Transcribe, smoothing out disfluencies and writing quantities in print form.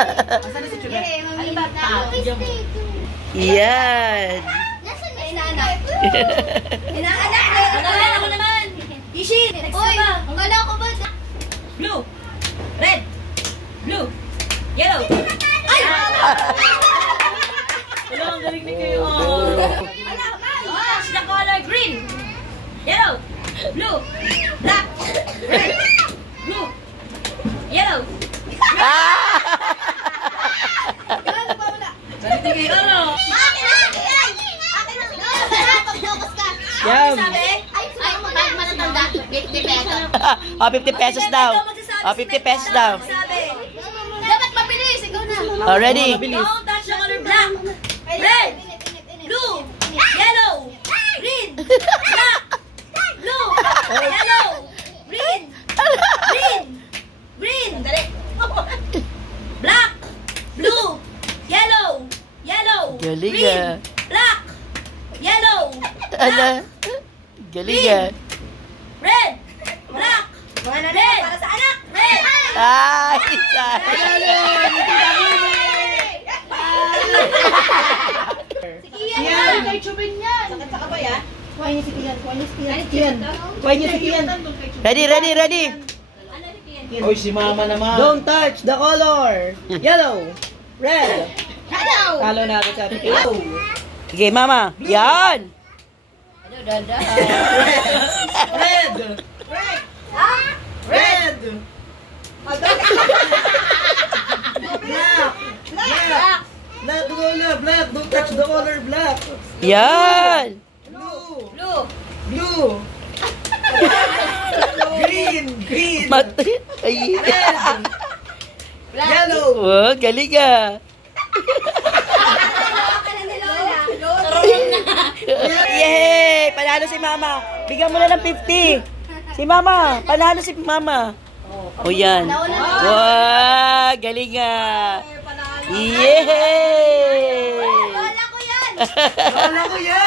Saan na si Chubet? Ano ba? Yan. Nasaan na inaanak? Inaanak na. Inaanak mo naman. Ishin. Oy, ang gala ko ba? Blue. Red. Blue. Yellow. Ay! Wala, ang galing ni kayo. The color green. Yellow. Blue. Black. Red. Blue. Yellow. Galing ni kayo. Ano? Akin na! Akin na! Pag-focus ka. Yum. Sabi? Ay, bakit matatanda? 50 pesos. 50 pesos daw. 50 pesos daw. Dapat mabilis. Ikaw na. Already. Don't touch the color black. Red. Blue. Yellow. Green. Black. Blue. Yellow. Green. Green. Green. Black. Blue. Yellow. Yellow. Galing Green. ah. Black. Yellow. Ala. Galing ah. Red. Black. Red. Para sa anak. Red. Ay, isa. Yan! Kay Chubin yan! Sakit sa kabay ah! Kuha niya si Kian! Kuha niya si Kian! Kuha niya si Kian! Ready, ready, ready. Oy, si Mama naman! Don't touch the color. Yellow. Red. Hello! Talo na ako sa atin. Yellow. Sige, mama. Yan. Red. Red. Black. Black. Black the color. Black. Don't touch the color. Black. Yan. Blue. Blue. Blue. Green. Green. Ay. Red. Yellow. Oh, galing ah. Yay! Panalo si mama. Bigyan mo na ng 50. Si mama. Panalo si mama. O yan. Wow! Galing ah. Yay! Wala ko yan! Wala ko yan.